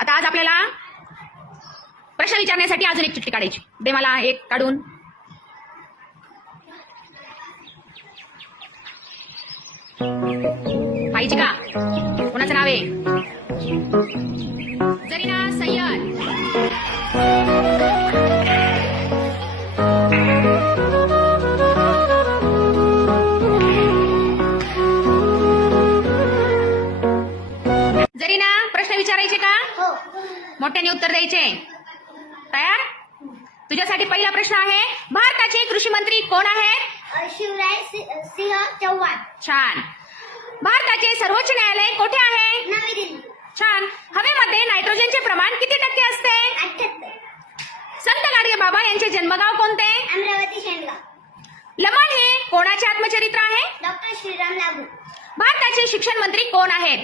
आता आज आपल्याला प्रश्न विचारण्यासाठी अजून एक चिठ्ठी काढायची. दे मला एक काढून. पाहिजे का? कोणाचं नाव आहे? जरीना सय्यद. जरीना, प्रश्न विचारायचे का? हो. मोठ्याने उत्तर द्यायचे. तयार? तुझ्यासाठी पहिला प्रश्न आहे, भारताचे कृषी मंत्री कोण आहेत? शिवराय सिंह चौहान. छान. भारताचे सर्वोच्च न्यायालय कोठे आहे? नवी दिल्ली. छान. हवेमध्ये नायट्रोजनचे प्रमाण किती टक्के असते? 78. संत गाडगे बाबा यांचे जन्मगाव कोणते? अमरावती शेंडगाव. लमण हे कोणाचे आत्मचरित्र आहे? डॉक्टर श्रीराम लागू. भारताचे शिक्षण मंत्री कोण आहेत?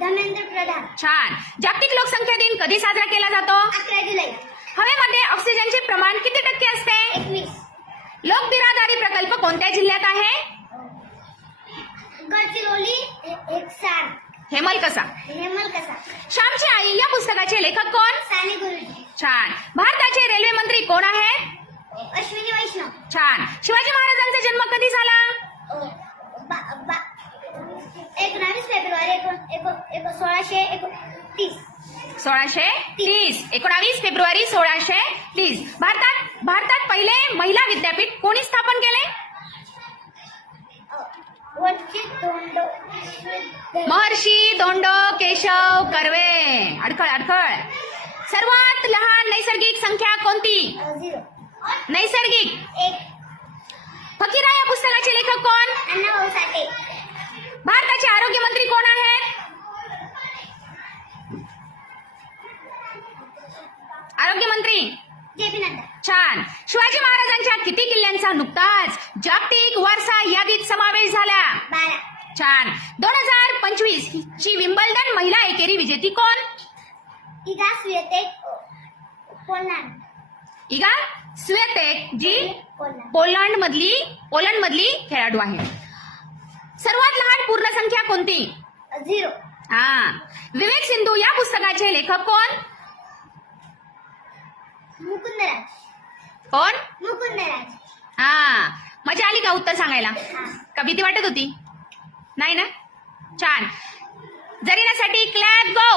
धर्मेंद्र प्रधान. छान. जागतिक लोकसंख्या दिन कधी साजरा केला जातो? 11 जुलै. हवेमध्ये ऑक्सिजनचे प्रमाण किती टक्के असते? 21. लोक बिरादारी प्रकल्प कोणत्या जिल्ह्यात आहे? गडचिरोली. हेक्सार. हेमलकसा. हेमलकसा. श्यामची आई या पुस्तकाचे लेखक कोण? साने गुरुजी. छान. भारताचे रेल्वे मंत्री कोण आहेत? अश्विनी वैष्णव. छान. शिवाजी महाराजांचा जन्म कधी झाला? 19 फेब्रुवारी 1630. 1630. 19 फेब्रुवारी 1630. भारतात पहिले महिला विद्यापीठ कोणी स्थापन केले? महर्षी धोंडो केशव कर्वे. अडखळ. सर्वात लहान नैसर्गिक संख्या कोणती? 0. नैसर्गिक. 1. फकीरा या पुस्तकाचे लेखक कोण? अण्णाभाऊ साठे. भारताचे आरोग्य मंत्री कोण आहेत? आरोग्य मंत्री जे.पी. नड्डा. छान. शिवाजी महाराजांच्या किती किल्ल्यांचा नुकताच जागतिक वारसा यादीत समावेश झाला? 12. छान. 2025 ची विम्बल्डन महिला एकेरी विजेती कोण? Iga Swiatek Poland. Iga Swiatek जी पोलंड. पोलंड मधली खेळाडू आहे. सर्वात लहान पूर्ण संख्या कोणती? 0. विवेक सिंधू या पुस्तकाचे लेखक कोण? मुकुंदराज. कोण? मुकुंदराज. मजा आली का उत्तर सांगायला? का भीती वाटत होती? नाही ना? छान. जरीनासाठी क्लॅप गो.